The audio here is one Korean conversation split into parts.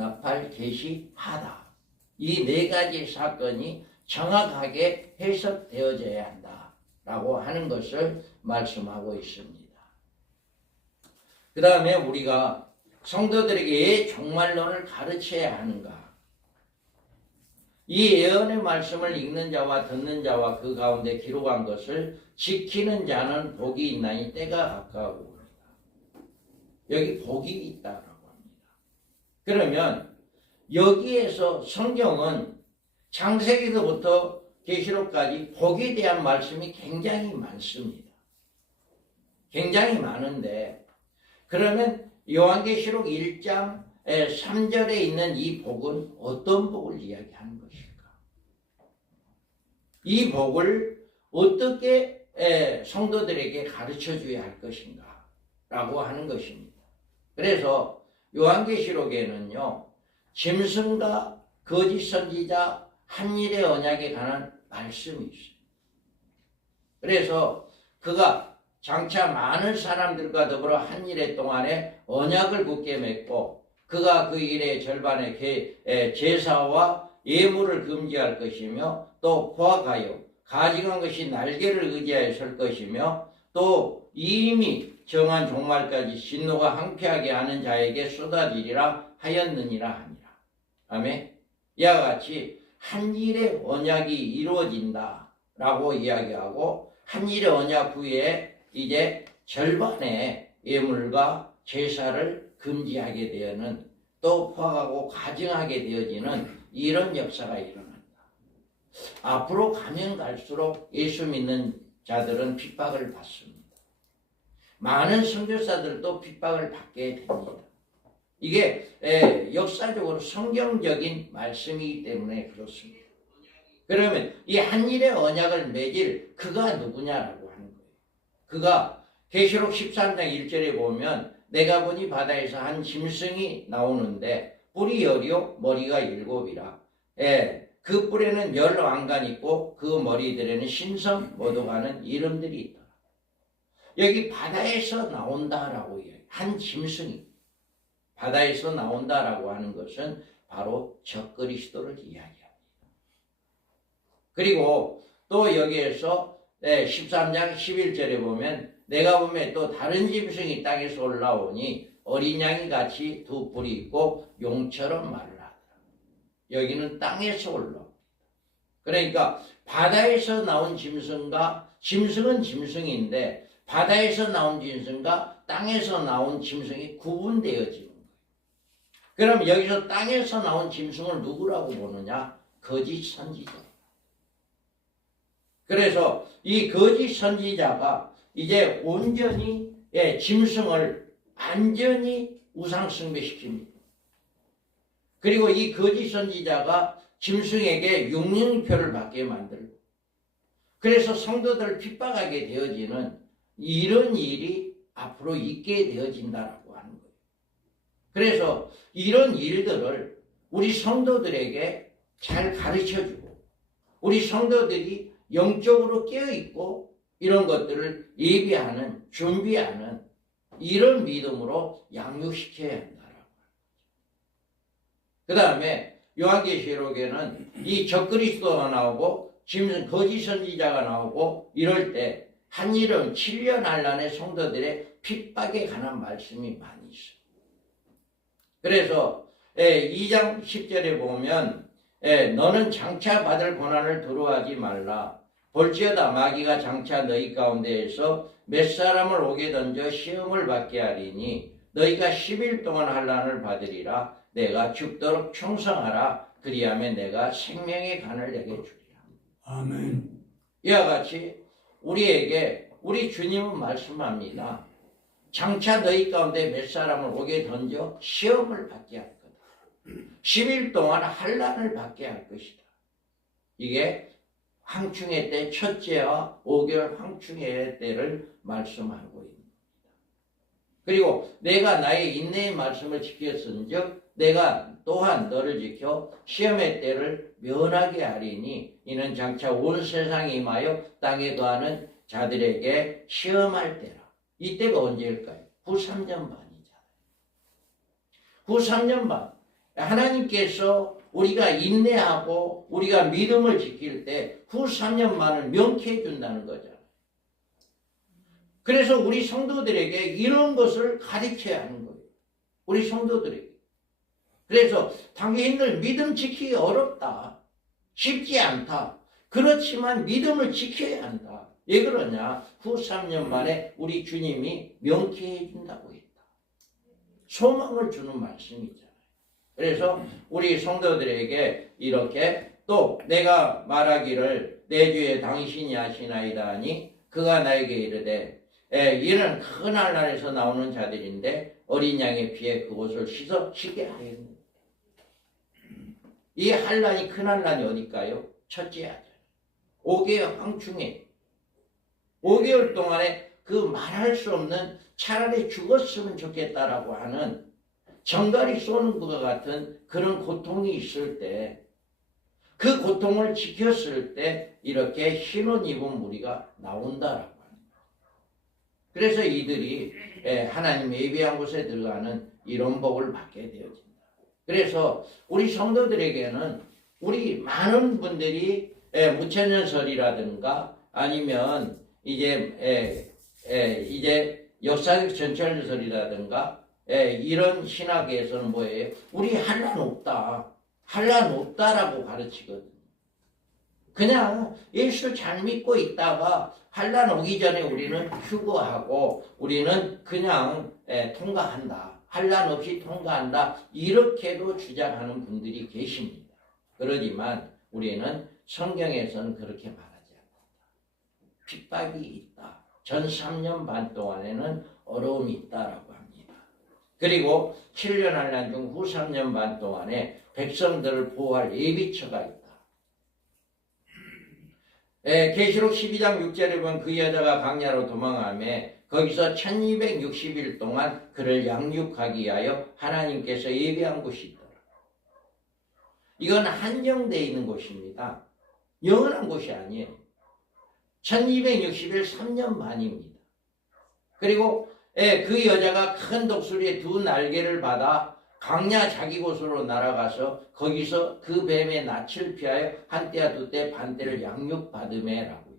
납할 개시하다. 이 네 가지 사건이 정확하게 해석되어져야 한다라고 하는 것을 말씀하고 있습니다. 그 다음에 우리가 성도들에게 왜 종말론을 가르쳐야 하는가? 이 예언의 말씀을 읽는 자와 듣는 자와 그 가운데 기록한 것을 지키는 자는 복이 있나니 때가 가까우고 여기 복이 있다라고 합니다. 그러면 여기에서 성경은 창세기서부터 계시록까지 복에 대한 말씀이 굉장히 많습니다. 굉장히 많은데 그러면 요한계시록 1장 3절에 있는 이 복은 어떤 복을 이야기하는 것일까? 이 복을 어떻게 성도들에게 가르쳐줘야 할 것인가? 라고 하는 것입니다. 그래서 요한계시록에는요, 짐승과 거짓 선지자 한일의 언약에 관한 말씀이 있어요. 그래서 그가 장차 많은 사람들과 더불어 한 일의 동안에 언약을 굳게 맺고 그가 그 일의 절반의 제사와 예물을 금지할 것이며 또 포악하여 가증한 것이 날개를 의지하여 설 것이며 또 이미 정한 종말까지 진노가 항폐하게 하는 자에게 쏟아지리라 하였느니라 하니라. 아멘. 이와 같이 한 일의 언약이 이루어진다라고 이야기하고 한 일의 언약 후에 이제 절반의 예물과 제사를 금지하게 되는 또 포악하고 가증하게 되어지는 이런 역사가 일어난다. 앞으로 가면 갈수록 예수 믿는 자들은 핍박을 받습니다. 많은 선교사들도 핍박을 받게 됩니다. 이게 역사적으로 성경적인 말씀이기 때문에 그렇습니다. 그러면 이 한일의 언약을 맺을 그가 누구냐라고 하는 거예요. 그가 계시록 13장 1절에 보면 내가 보니 바다에서 한 짐승이 나오는데 뿔이 10이요 머리가 7이라. 그 뿔에는 10왕관 있고 그 머리들에는 신성 모독하는 이름들이 있다. 여기 바다에서 나온다라고 이야기해요. 한 짐승이 바다에서 나온다라고 하는 것은 바로 적그리스도를 이야기합니다. 그리고 또 여기에서 13장 11절에 보면 내가 보면 또 다른 짐승이 땅에서 올라오니 어린 양이 같이 두 뿔이 있고 용처럼 말을 하더라. 여기는 땅에서 올라옵니다. 그러니까 바다에서 나온 짐승과 짐승은 짐승인데 바다에서 나온 짐승과 땅에서 나온 짐승이 구분되어지는 거예요. 그럼 여기서 땅에서 나온 짐승을 누구라고 보느냐? 거짓 선지자. 그래서 이 거짓 선지자가 이제 온전히 짐승을 완전히 우상숭배시킵니다. 그리고 이 거짓 선지자가 짐승에게 육륜표를 받게 만들고 그래서 성도들을 핍박하게 되어지는 이런 일이 앞으로 있게 되어진다라고 하는 거예요. 그래서 이런 일들을 우리 성도들에게 잘 가르쳐주고 우리 성도들이 영적으로 깨어있고 이런 것들을 예비하는 준비하는 이런 믿음으로 양육시켜야 한다라고 하는 거죠. 그 다음에 요한계시록에는 이 적그리스도가 나오고 짐승 거짓 선지자가 나오고 이럴 때 한일은 7년 한란의 성도들의 핍박에 관한 말씀이 많이 있어요. 그래서 2장 10절에 보면 너는 장차 받을 고난을 두려워하지 말라. 볼지어다 마귀가 장차 너희 가운데에서 몇 사람을 옥에 던져 시험을 받게 하리니 너희가 10일 동안 환난을 받으리라. 내가 죽도록 충성하라. 그리하면 내가 생명의 간을 내게 주리라. 아멘. 이와 같이 우리에게 우리 주님은 말씀합니다. 장차 너희 가운데 몇 사람을 옥에 던져 시험을 받게 할 거다. 10일 동안 환난을 받게 할 것이다. 이게 황충의 때 첫째와 5개월 황충의 때를 말씀하고 있습니다. 그리고 내가 나의 인내의 말씀을 지켰은즉 내가 또한 너를 지켜 시험의 때를 면하게 하리니 이는 장차 온 세상에 임하여 땅에 거하는 자들에게 시험할 때라. 이때가 언제일까요? 후 3년 반이잖아요. 후 3년 반. 하나님께서 우리가 인내하고 우리가 믿음을 지킬 때 후 3년만을 명쾌해 준다는 거잖아요. 그래서 우리 성도들에게 이런 것을 가르쳐야 하는 거예요. 우리 성도들에게. 그래서 당신들 믿음 지키기 어렵다. 쉽지 않다. 그렇지만 믿음을 지켜야 한다. 왜 그러냐? 후 3년 만에 우리 주님이 명쾌해 준다고 했다. 소망을 주는 말씀이잖아요. 그래서 우리 성도들에게 이렇게 또 내가 말하기를 내 주에 당신이 하시나이다 하니 그가 나에게 이르되 이는 큰 한란에서 나오는 자들인데 어린 양의 피에 그곳을 씻게 하였느니라. 이 한란이 큰 한란이 어딜까요? 첫째 하잖아요. 5개월 황충해. 5개월 동안에 그 말할 수 없는 차라리 죽었으면 좋겠다라고 하는 정갈이 쏘는 것과 같은 그런 고통이 있을 때 그 고통을 지켰을 때 이렇게 흰옷 입은 무리가 나온다라고 합니다. 그래서 이들이 하나님의 예비한 곳에 들어가는 이런 복을 받게 되어진다. 그래서 우리 성도들에게는 우리 많은 분들이 무천년설이라든가 아니면 이제 역사적 전철설이라든가 이런 신학에서는 뭐예요? 우리 한란 없다. 한란 없다라고 가르치거든요. 그냥 예수 잘 믿고 있다가 한란 오기 전에 우리는 휴거하고 우리는 그냥 통과한다. 한란 없이 통과한다. 이렇게도 주장하는 분들이 계십니다. 그러지만 우리는 성경에서는 그렇게 말하지 않는다. 핍박이 있다. 전 3년 반 동안에는 어려움이 있다라고 합니다. 그리고 7년 한란 중 후 3년 반 동안에 백성들을 보호할 예비처가 있다. 계시록 12장 6절에 보면 그 여자가 광야로 도망하며 거기서 1260일 동안 그를 양육하기 위하여 하나님께서 예비한 곳이 있더라. 이건 한정되어 있는 곳입니다. 영원한 곳이 아니에요. 1260일 3년 만입니다. 그리고 그 여자가 큰 독수리의 2 날개를 받아 광야 자기 곳으로 날아가서 거기서 그 뱀의 낯을 피하여 한때와 두때 반때를 양육받으매라고 해요.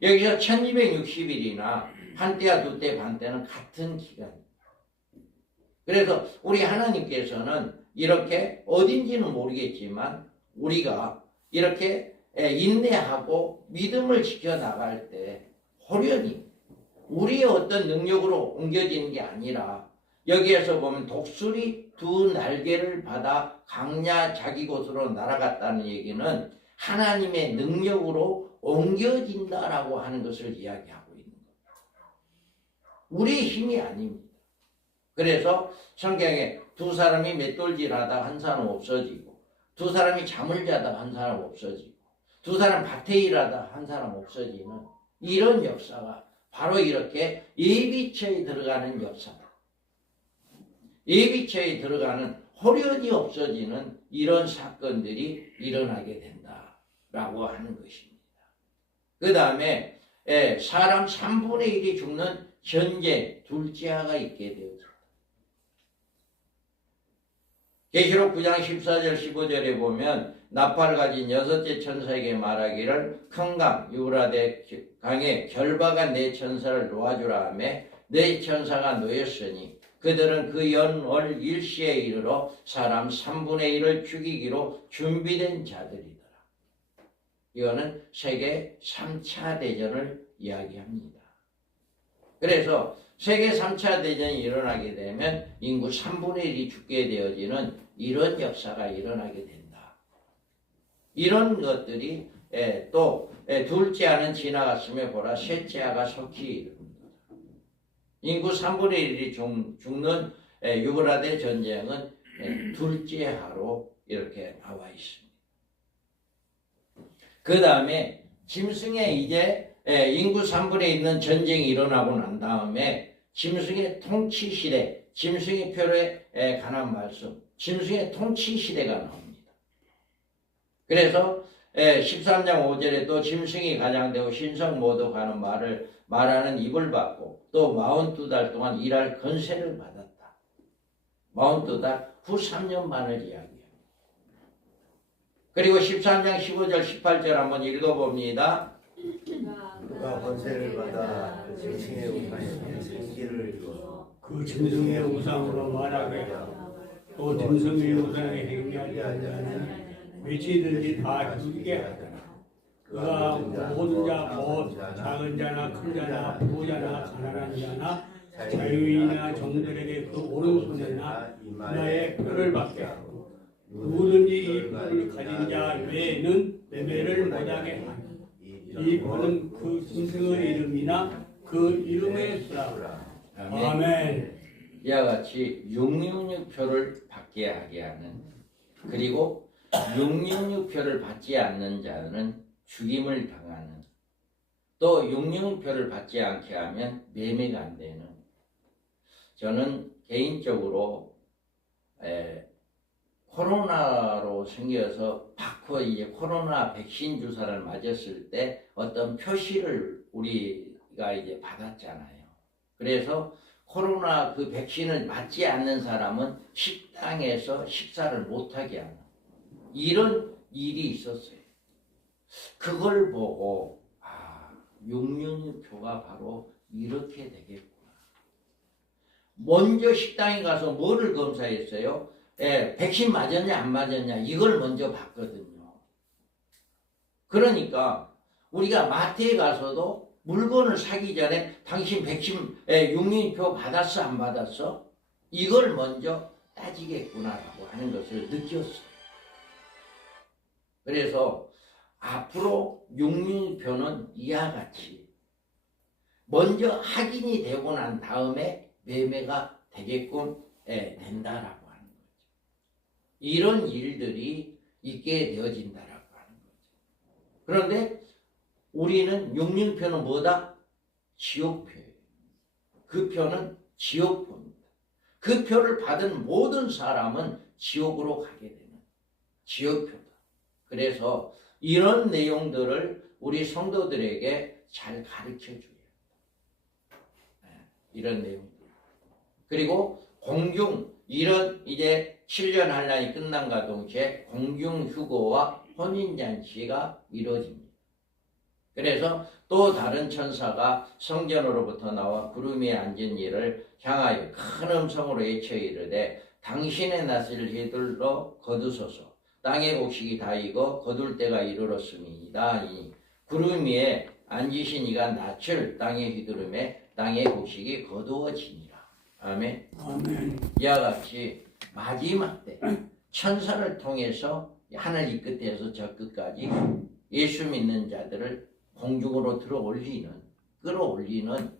여기서 1260일이나 한때와 두때 반때는 같은 기간입니다. 그래서 우리 하나님께서는 이렇게 어딘지는 모르겠지만 우리가 이렇게 인내하고 믿음을 지켜나갈 때 호련히 우리의 어떤 능력으로 옮겨지는 게 아니라 여기에서 보면 독수리 2 날개를 받아 광야 자기 곳으로 날아갔다는 얘기는 하나님의 능력으로 옮겨진다라고 하는 것을 이야기하고 있는 거예요. 우리의 힘이 아닙니다. 그래서 성경에 2 사람이 맷돌질하다 한 사람 없어지고 2 사람이 잠을 자다 한 사람 없어지고 2 사람 밭에 일하다 한 사람 없어지는 이런 역사가 바로 이렇게 예비처에 들어가는 역사다. 예비처에 들어가는 호련이 없어지는 이런 사건들이 일어나게 된다라고 하는 것입니다. 그 다음에 사람 3분의 1이 죽는 전쟁, 둘째아가 있게 되어집니다. 계시록 9장 14절 15절에 보면 나팔 가진 6째 천사에게 말하기를 큰 강 유브라데 강에 결박한 4 천사를 놓아주라 하며 4 천사가 놓였으니 그들은 그 연월 일시에 이르러 사람 3분의 1을 죽이기로 준비된 자들이더라. 이거는 세계 3차 대전을 이야기합니다. 그래서 세계 3차 대전이 일어나게 되면 인구 3분의 1이 죽게 되어지는 이런 역사가 일어나게 된다. 이런 것들이 또 둘째아는 지나갔으며 보라 셋째아가 속히 이릅니다. 인구 3분의 1이 죽는 유브라데 전쟁은 둘째아로 이렇게 나와 있습니다. 그 다음에 짐승의 이제 인구 3분의 1 있는 전쟁이 일어나고 난 다음에 짐승의 통치 시대, 짐승의 표로에 관한 말씀, 짐승의 통치 시대가 나옵니다. 그래서 13장 5절에도 짐승이 가장되고 신성 모두 가는 말을 말하는 입을 받고 또 42달 동안 일할 권세를 받았다. 42달 그 3년 반을 이야기해요. 그리고 13장 15절 18절 한번 읽어봅니다. 그가 권세를 받아 짐승의 우상에 생기를 이루어 그 짐승의 우상으로 말하게 또 짐승의 우상에 행위하지 않는 외치든지 다 죽이게 하더라. 그가 모든 자, 곧 작은 자나 큰 자나 부자나 가난한 자나 자유인이나 종들에게 그 오른손이나 이마에 표를 받게 하고 누구든지 이 표를 가진 자 외에는 매매를 못하게 하니 이 표는 그 짐승의 이름이나 그 이름의 수라. 아멘. 이와 같이 666표를 받게 하게 하는, 그리고 666표를 받지 않는 자는 죽임을 당하는, 또 666표를 받지 않게 하면 매매가 안 되는. 저는 개인적으로 코로나로 생겨서 받고 이제 코로나 백신 주사를 맞았을 때 어떤 표시를 우리가 이제 받았잖아요. 그래서 코로나 그 백신을 맞지 않는 사람은 식당에서 식사를 못하게 하는 이런 일이 있었어요. 그걸 보고 666표가 바로 이렇게 되겠구나. 먼저 식당에 가서 뭐를 검사했어요? 백신 맞았냐 안 맞았냐 이걸 먼저 봤거든요. 그러니까 우리가 마트에 가서도 물건을 사기 전에 당신 백신 666표 받았어 안 받았어? 이걸 먼저 따지겠구나라고 하는 것을 느꼈어요. 그래서 앞으로 666표는 이와 같이 먼저 확인이 되고 난 다음에 매매가 되게끔 된다라고 하는 거죠. 이런 일들이 있게 되어진다라고 하는 거죠. 그런데 우리는 666표는 뭐다? 지옥표예요. 그 표는 지옥표입니다. 그 표를 받은 모든 사람은 지옥으로 가게 되는 지옥표다. 그래서 이런 내용들을 우리 성도들에게 잘 가르쳐 줘야 합니다. 이런 내용들. 그리고 공중, 이런 이제 7년 한란이 끝난과 동시에 공중휴거와 혼인잔치가 이루어집니다. 그래서 또 다른 천사가 성전으로부터 나와 구름 위에 앉은 이를 향하여 큰 음성으로 외쳐 이르되 당신의 낯을 휘둘러 거두소서. 땅의 곡식이 다 익어 거둘 때가 이르렀습니다. 이 구름 위에 앉으신 이가 낯을 땅에 휘두르매 땅의 곡식이 거두어지니라. 아멘. 아멘. 이와 같이 마지막 때 천사를 통해서 하늘 이 끝에서 저 끝까지 예수 믿는 자들을 공중으로 끌어올리는